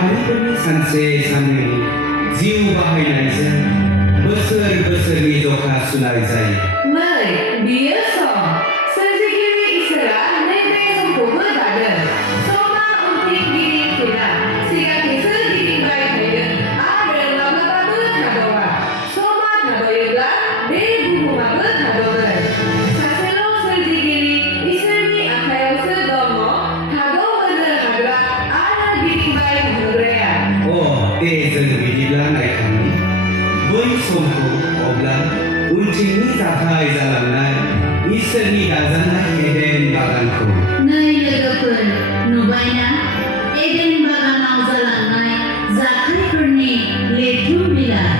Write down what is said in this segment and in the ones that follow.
माहारिफोरनि सानसे साननै जिउ बाहायनायजों बोसोर-बोसोरनि जखा सुनाय जायो। नै बियो सम। सोरजिगिरि इसोरा नैबे समखौबो दादों। समा उनथिं गिदिंफिना, सिगांथिंसो गिदिंबाय थायो आरो माब्लाबाबो थाद'आ। समा थाद'योब्ला बे बुहुमाबो थाद'गोन। सासेल' सोरजिगिरि इसोरनि आखायावसो दङ थाद'होनो हाग्रा आरो गिदिंबाय थाहोग्राया। दे जों बिदिब्ला नायखांनि बै समखौ, अब्ला उनथिंनि जाथाय जालांनाय इसोरनि दाजानाय एडेन बागानखौ। नै लोगोफोर, नुबायना एडेन बागानाव जालांनाय जाथायफोरनि लिरथुम बिलाइ।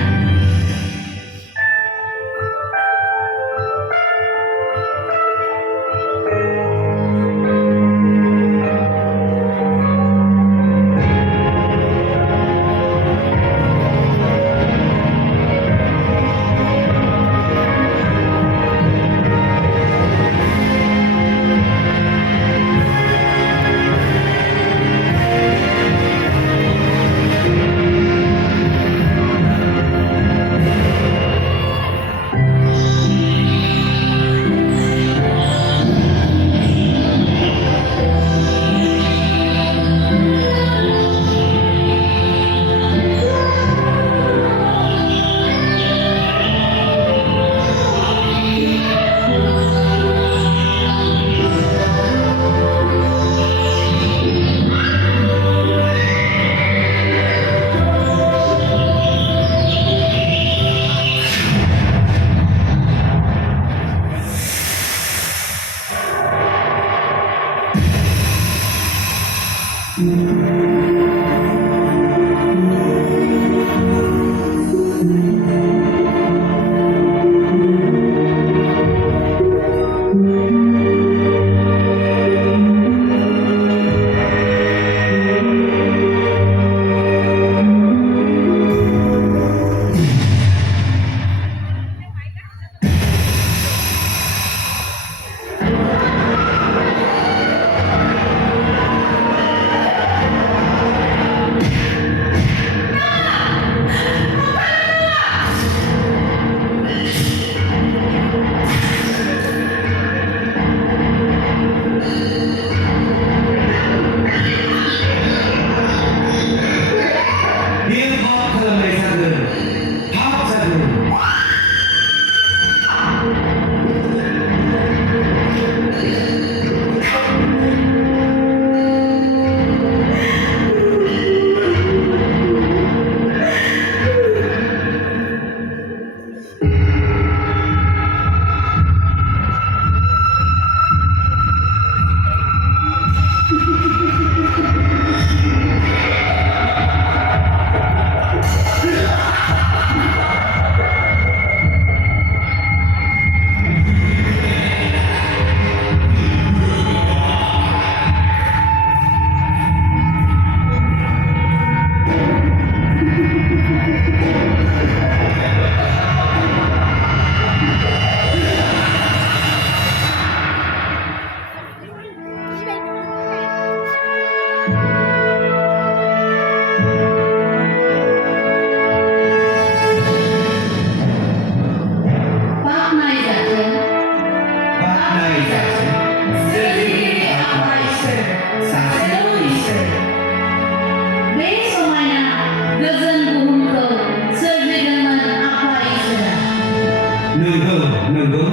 नंगौ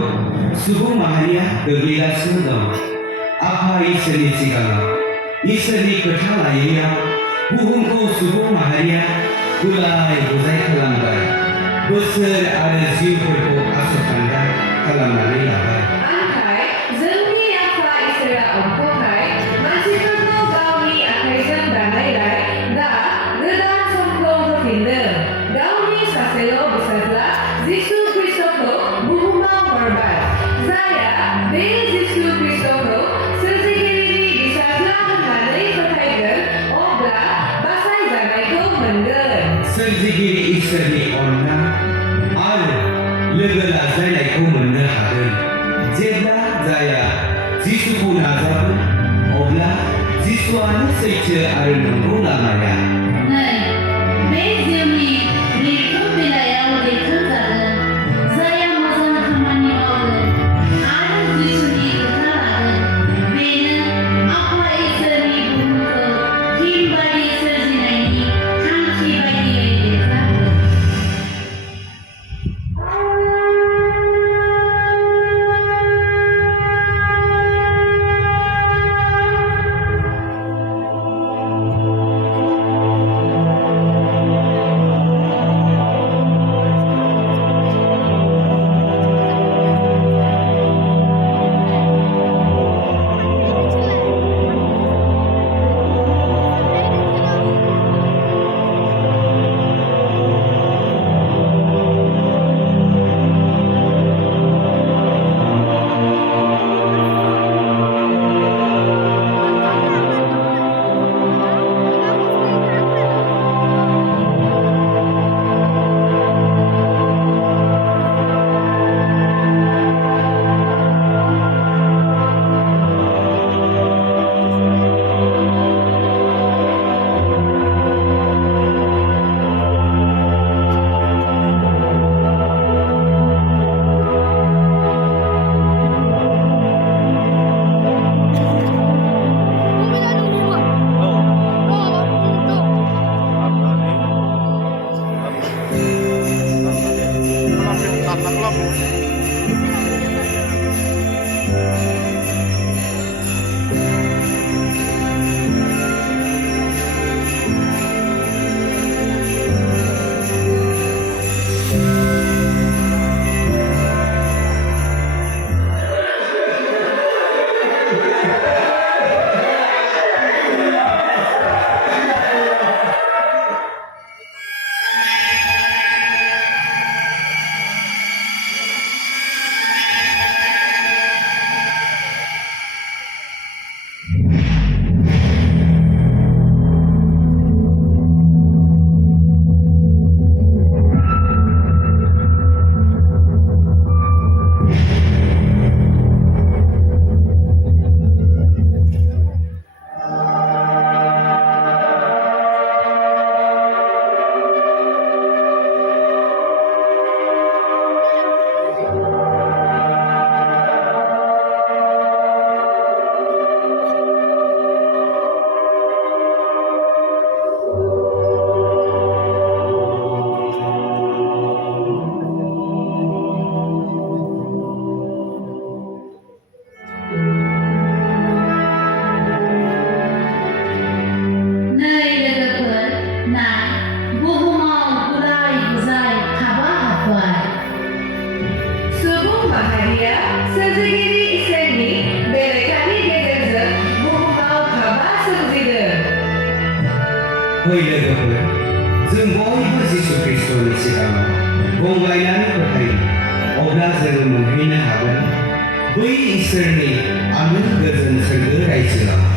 सुबुं माहारिया गोग्लैगासिनो दं। आफा इसोरनि सिगाङाव इसोरनि खोथा लायैयाव बुहुमखौ सुबुं माहारिया गुलाय गुजाय खालामबाय। बोसोर आरो जिउफोरखौ आसखान्दा खालामनानै लाबाय। नाथाय जोंनि आफा इसोरा अनख'नाय मानसिफोरखौ गावनि आखाइजों दानायलाय दा गोदान समखौ होफिनदों। गावनि सासेल' फिसाज्ला जिसु ख्रीष्टखौ बुहुमाव हरबाय। जायहा बे जिसु ख्रीष्टखौ सोरजिगिरिनि फिसाज्ला होननानै फोथायगोन, अब्ला बासायजानायखौ मोनगोन। सोरजिगिरि इसोरनि अननाय आरो लोगो लाज्लायनायखौ मोननो हागोन। जेब्ला जाया जिसुखौ नाजावो, अब्ला जिसुआनो सैथो आरो नंगौ लामाया। फै लोगोफोर जों बयबो जिसु ख्रिस्ट'नि सिगाङाव गंग्लायनानै फोथायो अब्ला जों मोनहैनो हागोन बै इसोरनि आलो गोजोन सोरगो रायजोआव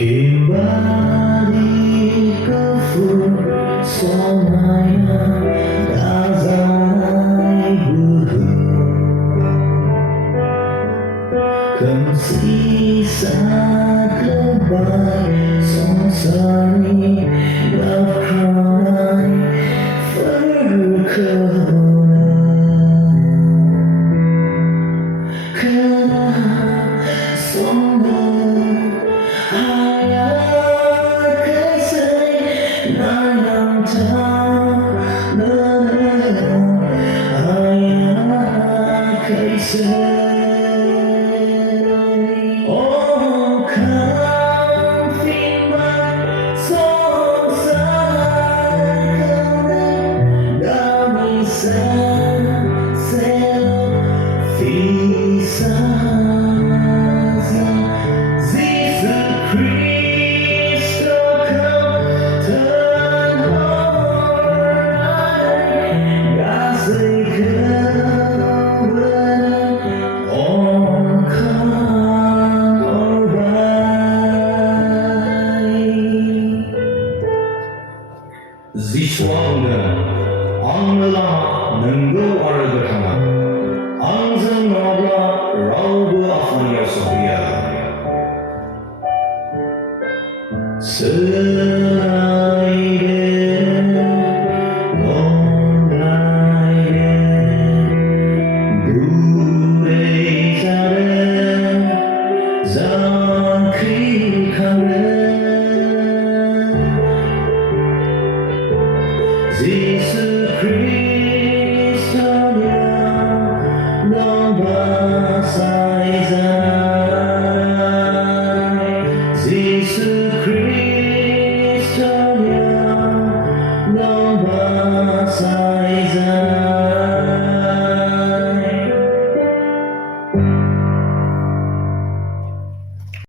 Himbari kafur somaya dazanai buhu Kamsi saat lebay songsari gafranai verkehona Kana sombong जिसुआ बुंदों आंनोला नंगौ आरो गोथाङा आंजों नङाब्ला रावबो आफानियाव सौहैया सोर